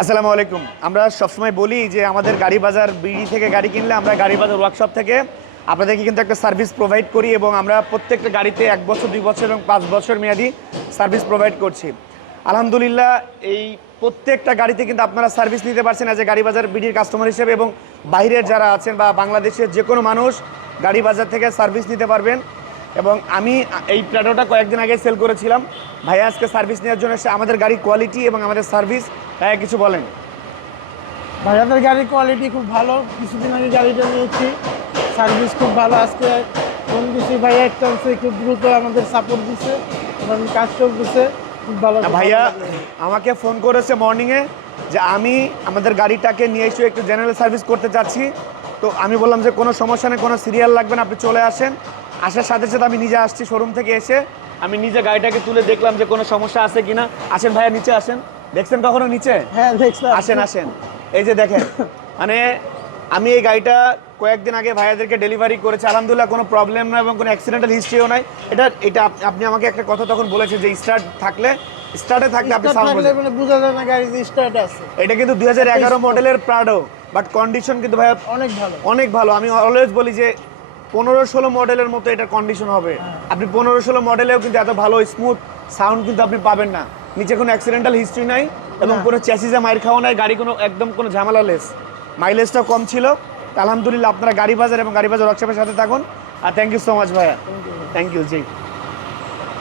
আসসালামু আলাইকুম। আমরা সবসময় বলি যে আমাদের গাড়ি বাজার বিডি থেকে গাড়ি কিনলে আমরা গাড়ি বাজার ওয়ার্কশপ থেকে আপনাদেরকে কিন্তু একটা সার্ভিস প্রোভাইড করি এবং আমরা প্রত্যেকটা গাড়িতে 1 বছর 2 বছর এবং 5 বছর মেয়াদি সার্ভিস প্রোভাইড করছি। আলহামদুলিল্লাহ এই প্রত্যেকটা গাড়িতে কিন্তু আপনারা সার্ভিস নিতে পারছেন অ্যাজ এ গাড়ি বাজার বিডির কাস্টমার হিসেবে, এবং বাইরের যারা আছেন বা বাংলাদেশের যে কোনো মানুষ গাড়ি বাজার থেকে সার্ভিস নিতে পারবেন। এবং আমি এই প্ল্যাটোটা কয়েকদিন আগে সেল করেছিলাম। ভাইয়া আজকে সার্ভিস নেওয়ার জন্য এসে আমাদের গাড়ির কোয়ালিটি এবং আমাদের সার্ভিস ভাইয়া কিছু বলেন। ভাইয়াদের গাড়ির কোয়ালিটি খুব ভালো। কিছুদিন আগে গাড়িটা নিয়েছি, সার্ভিস খুব ভালো। আজকে ফোন দিচ্ছি ভাইয়া একটা খুব দ্রুত আমাদের সাপোর্ট দিচ্ছে এবং কাজ চলতেছে খুব ভালো। ভাইয়া আমাকে ফোন করেছে মর্নিংয়ে যে আমি আমাদের গাড়িটাকে নিয়ে এসে একটু জেনারেল সার্ভিস করতে চাচ্ছি। তো আমি বললাম যে কোনো সমস্যা নেই, কোনো সিরিয়াল লাগবে না, আপনি চলে আসেন। আসার সাথে সাথে আমি নিজে আসছি শোরুম থেকে, এসে আমি নিজে গাড়িটাকে তুলে দেখলাম যে কোনো সমস্যা আছে কিনা। আসেন ভাইয়া, নিচে আসেন। দেখছেন কখনো নিচে? হ্যাঁ দেখলাম। আসেন আসেন, এই যে দেখেন। মানে আমি এই গাড়িটা কয়েকদিন আগে ভাইয়াদেরকে ডেলিভারি করেছি, আলহামদুলিল্লাহ কোনো প্রবলেম নয় এবং কোনো অ্যাক্সিডেন্টাল হিস্ট্রিও নাই। এটা আপনি আমাকে একটা কথা তখন বলেছেন যে স্টার্টে থাকলে আপনি সাউন্ড মানে বোঝা যায় না গাড়ি স্টার্ট আছে। এটা কিন্তু 2011 মডেলের প্রাডো, বাট কন্ডিশন কিন্তু ভাইয়া অনেক ভালো, অনেক ভালো। আমি অলওয়েজ বলি যে 15-16 মডেলের মতো এটা কন্ডিশন হবে। আপনি 15-16 মডেলেও কিন্তু এত ভালো স্মুথ সাউন্ড কিন্তু আপনি পাবেন না। নিচে কোনো অ্যাক্সিডেন্টাল হিস্ট্রি নাই এবং কোনো চ্যাসিসে মাইর খাওয়া নাই। গাড়ি কোনো একদম কোনো ঝামেলা লেস, মাইলেজটাও কম ছিল। আলহামদুলিল্লাহ আপনারা গাড়ি বাজার এবং গাড়ি বাজার ওয়ার্কশপের সাথে থাকুন। আর থ্যাংক ইউ সো মাচ ভাইয়া, থ্যাংক ইউ জি।